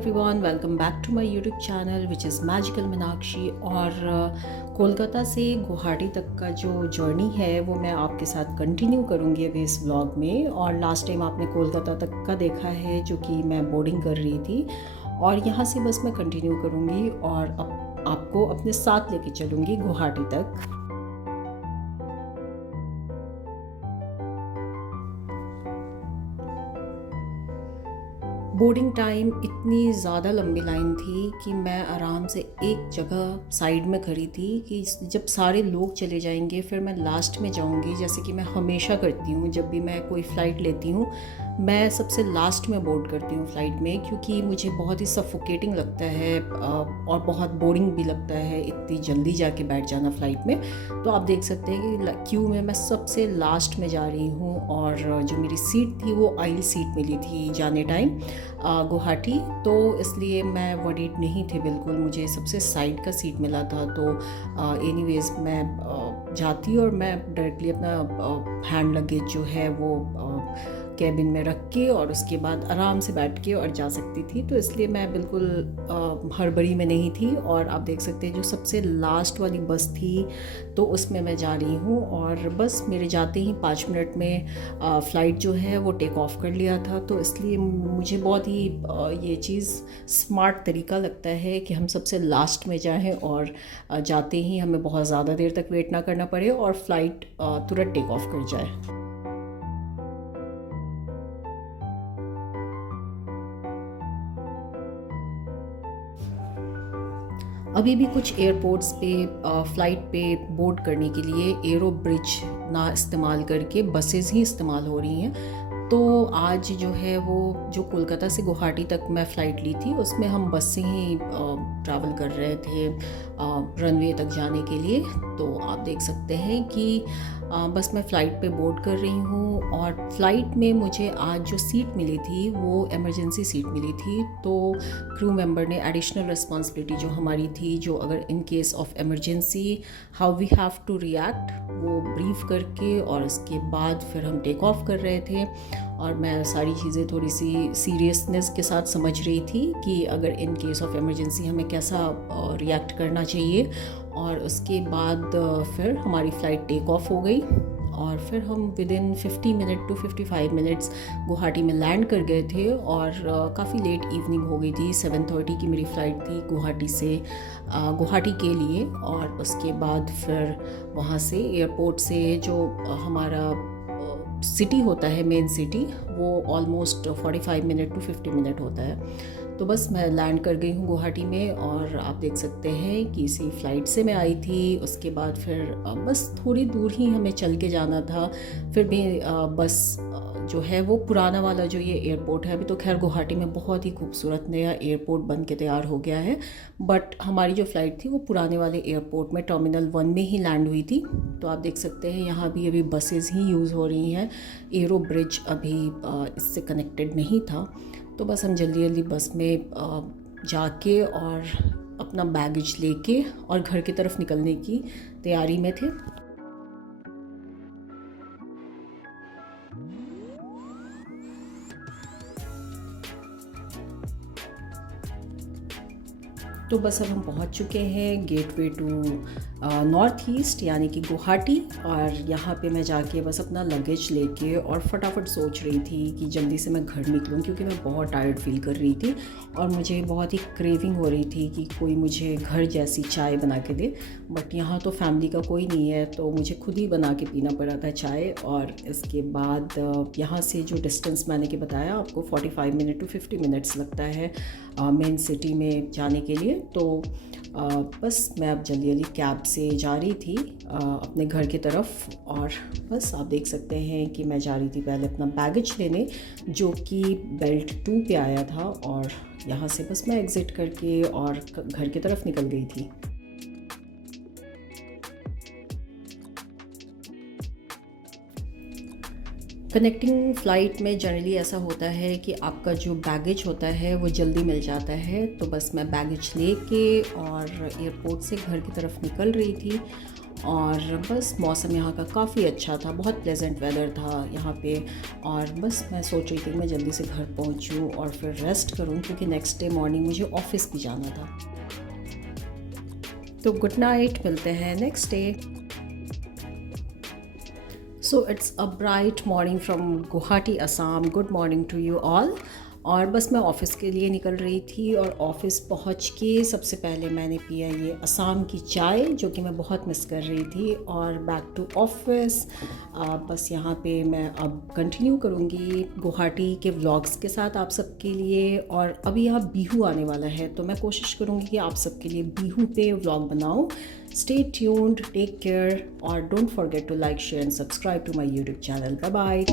Everyone, welcome back to my YouTube channel which is magical Meenakshi. और कोलकाता से गुवाहाटी तक का जो जर्नी है वो मैं आपके साथ कंटिन्यू करूँगी अभी इस व्लॉग में। और लास्ट टाइम आपने कोलकाता तक का देखा है जो कि मैं बोर्डिंग कर रही थी, और यहाँ से बस मैं कंटिन्यू करूँगी और अब आपको अपने साथ लेके चलूँगी गुवाहाटी तक। बोर्डिंग टाइम इतनी ज़्यादा लंबी लाइन थी कि मैं आराम से एक जगह साइड में खड़ी थी कि जब सारे लोग चले जाएंगे फिर मैं लास्ट में जाऊंगी, जैसे कि मैं हमेशा करती हूँ। जब भी मैं कोई फ़्लाइट लेती हूँ मैं सबसे लास्ट में बोर्ड करती हूँ फ़्लाइट में, क्योंकि मुझे बहुत ही सफोकेटिंग लगता है और बहुत बोरिंग भी लगता है इतनी जल्दी जाके बैठ जाना फ़्लाइट में। तो आप देख सकते हैं कि क्यू में मैं सबसे लास्ट में जा रही हूँ, और जो मेरी सीट थी वो आइल सीट मिली थी जाने टाइम गुवाहाटी, तो इसलिए मैं वरीड नहीं थी बिल्कुल। मुझे सबसे साइड का सीट मिला था। तो एनीवेज़ मैं जाती और मैं डायरेक्टली अपना हैंड लगेज जो है वो कैबिन में रख के और उसके बाद आराम से बैठ के और जा सकती थी। तो इसलिए मैं बिल्कुल हड़बड़ी में नहीं थी। और आप देख सकते हैं जो सबसे लास्ट वाली बस थी तो उसमें मैं जा रही हूँ, और बस मेरे जाते ही 5 मिनट में फ़्लाइट जो है वो टेक ऑफ कर लिया था। तो इसलिए मुझे बहुत ही ये चीज़ स्मार्ट तरीका लगता है कि हम सबसे लास्ट में जाएं और जाते ही हमें बहुत ज़्यादा देर तक वेट ना करना पड़े और फ़्लाइट तुरंत टेक ऑफ कर जाए। अभी भी कुछ एयरपोर्ट्स पे फ़्लाइट पे बोर्ड करने के लिए एरो ब्रिज ना इस्तेमाल करके बसेस ही इस्तेमाल हो रही हैं। तो आज जो है वो जो कोलकाता से गुवाहाटी तक मैं फ़्लाइट ली थी उसमें हम बस से ही ट्रैवल कर रहे थे रनवे तक जाने के लिए। तो आप देख सकते हैं कि बस मैं फ़्लाइट पे बोर्ड कर रही हूँ, और फ़्लाइट में मुझे आज जो सीट मिली थी वो इमरजेंसी सीट मिली थी। तो क्रू मेंबर ने एडिशनल रिस्पॉन्सिबिलिटी जो हमारी थी, जो अगर in case of emergency how we have to react, वो ब्रीफ करके और इसके बाद फिर हम टेक ऑफ कर रहे थे। और मैं सारी चीज़ें थोड़ी सी सीरियसनेस के साथ समझ रही थी कि अगर इन केस ऑफ इमरजेंसी हमें कैसा रिएक्ट करना चाहिए। और उसके बाद फिर हमारी फ़्लाइट टेक ऑफ हो गई, और फिर हम within 50 minute to 55 minutes Guwahati में लैंड कर गए थे। और काफ़ी लेट इवनिंग हो गई थी, 7:30 की मेरी फ़्लाइट थी गुवाहाटी से गुवाहाटी के लिए। और उसके बाद फिर वहाँ से एयरपोर्ट से जो हमारा सिटी होता है मेन सिटी, वो ऑलमोस्ट 45 मिनट टू 50 मिनट होता है। तो बस मैं लैंड कर गई हूँ गुवाहाटी में, और आप देख सकते हैं कि इसी फ़्लाइट से मैं आई थी। उसके बाद फिर बस थोड़ी दूर ही हमें चल के जाना था। फिर भी बस जो है वो पुराना वाला जो ये एयरपोर्ट है, अभी तो खैर गुवाहाटी में बहुत ही खूबसूरत नया एयरपोर्ट बन के तैयार हो गया है, बट हमारी जो फ़्लाइट थी वो पुराने वाले एयरपोर्ट में टर्मिनल 1 में ही लैंड हुई थी। तो आप देख सकते हैं यहाँ भी अभी बसेस ही यूज़ हो रही हैं, एरो ब्रिज अभी इससे कनेक्टेड नहीं था। तो बस हम जल्दी जल्दी बस में जाके और अपना बैगेज लेके और घर की तरफ निकलने की तैयारी में थे। तो बस अब हम पहुंच चुके हैं गेटवे टू नॉर्थ ईस्ट यानी कि गुवाहाटी। और यहाँ पे मैं जाके बस अपना लगेज लेके और फटाफट सोच रही थी कि जल्दी से मैं घर निकलूँ, क्योंकि मैं बहुत टायर्ड फील कर रही थी और मुझे बहुत ही क्रेविंग हो रही थी कि कोई मुझे घर जैसी चाय बना के दे। बट यहाँ तो फैमिली का कोई नहीं है, तो मुझे खुद ही बना के पीना पड़ा था चाय। और इसके बाद यहाँ से जो डिस्टेंस मैंने के बताया आपको 45 मिनट टू 50 मिनट्स लगता है मेन सिटी में जाने के लिए। तो बस मैं अब जल्दी जल्दी कैब से जा रही थी अपने घर की तरफ। और बस आप देख सकते हैं कि मैं जा रही थी पहले अपना बैगेज लेने, जो कि बेल्ट 2 पे आया था, और यहाँ से बस मैं एग्ज़िट करके और घर की तरफ निकल गई थी। कनेक्टिंग फ़्लाइट में जनरली ऐसा होता है कि आपका जो बैगेज होता है वो जल्दी मिल जाता है। तो बस मैं बैगेज लेके और एयरपोर्ट से घर की तरफ निकल रही थी। और बस मौसम यहाँ का काफ़ी अच्छा था, बहुत प्लेजेंट वेदर था यहाँ पे। और बस मैं सोच रही थी कि मैं जल्दी से घर पहुँचूँ और फिर रेस्ट करूँ, क्योंकि नेक्स्ट डे मॉर्निंग मुझे ऑफिस भी जाना था। तो गुड नाइट, मिलते हैं next day. So it's a bright morning from Guwahati Assam. Good morning to you all. और बस मैं ऑफ़िस के लिए निकल रही थी, और ऑफ़िस पहुंच के सबसे पहले मैंने पिया ये असम की चाय, जो कि मैं बहुत मिस कर रही थी। और बैक टू ऑफ़िस, बस यहाँ पे मैं अब कंटिन्यू करूँगी गुवाहाटी के व्लॉग्स के साथ आप सबके लिए। और अभी यहाँ बिहू आने वाला है, तो मैं कोशिश करूँगी कि आप सबके लिए बिहू पे व्लॉग बनाऊँ। Stay tuned, take care, or don't forget to like, share and subscribe to my YouTube channel. Bye bye.